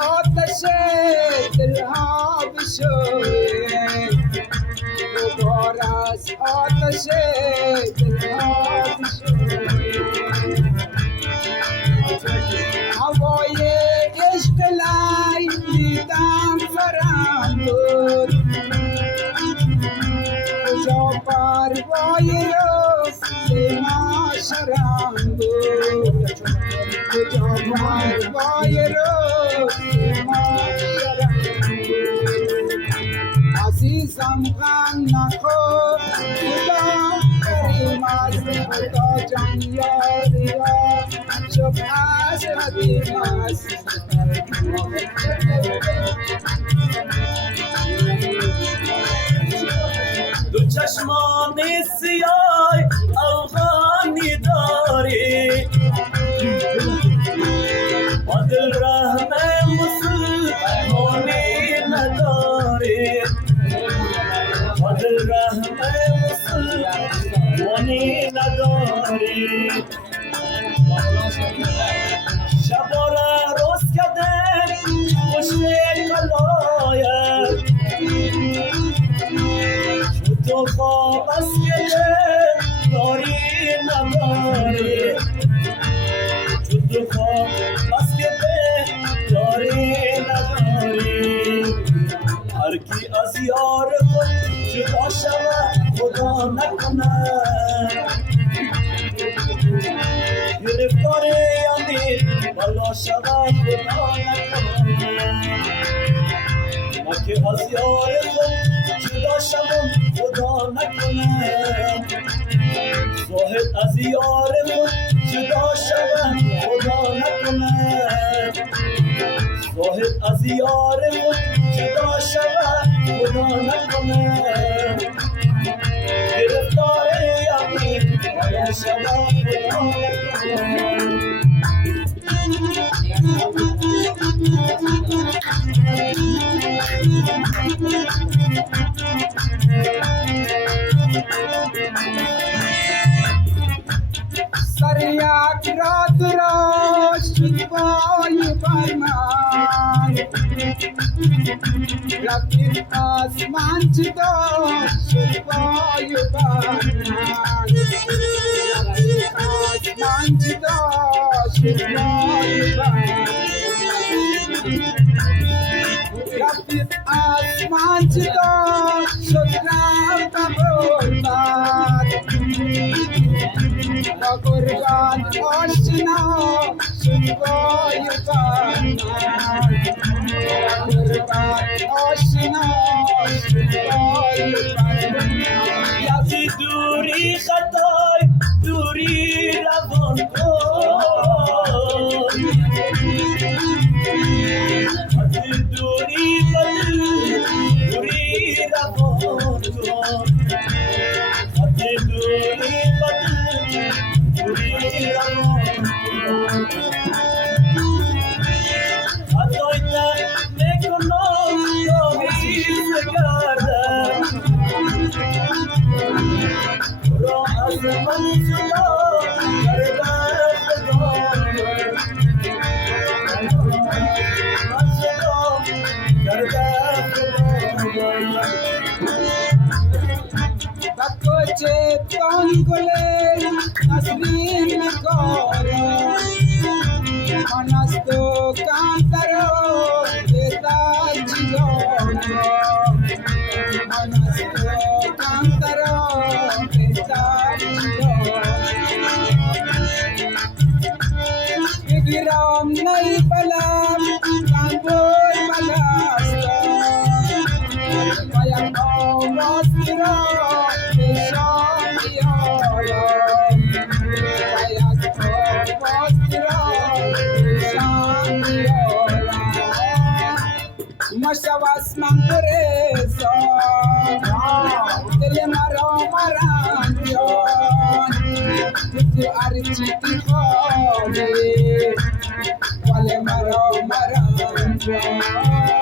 آتش دلها بشویه دوبار از آتش دلها بشویه هوای عشق لای دیدم فرام بود کجا پروای روز ما شرم بود کجا پروای روز ما شرم بود عزیزم غم نخور خدا کریم است خدا جان یاریا چوب از قدیم است دو چشمان سیاه افغانی داری با دل رحم مسلمانی نداری با دل رحم مسلمانی نداری شباره روز کده پشت کلایت تو خواب است که داری نداری تو خواب است که داری نداری هر کی از یار خود جدا شود خدا نکنه گرفتار امید بلا شود خدا نکنه ما که از یار خود جدا شوم خدا نکنه زاهد از یار خود جدا شوم خدا نکنه زاهد از یار خود جدا شوم خدا نکنه گرفتار یقین بلا شود خدا نکنه سر یک رات را شد پای فرمان رفیق آسمان جدا شد پای فرمان رفیق آسمان جدا شد پای فرمان رفیق آسمان جدا شد رفت قربان با قربان آشنا شد پای فرمان با قربان آشنا شد پای فرمان یکی دوری خطای دوری روان کن یکی دوری بدل دوری روان کن یکی دوری بدل دوری روان کن خطای نکنم تاویز گردم را از من جدا کردم بدانم من جدا کردم بدانم با کوچه تانگله نسرین نگارم من از تو کانترو دیتا چیزارم من از تو کانترو دیتا چیزارم بگیرم نی بلم کانبوی ملاستم باید آواز را نشان بیارم باید آواز را نشان بیارم مشو از من گریزان دل مرا مرنجان تو ارچی تی خواهی ولی مرا مرنجان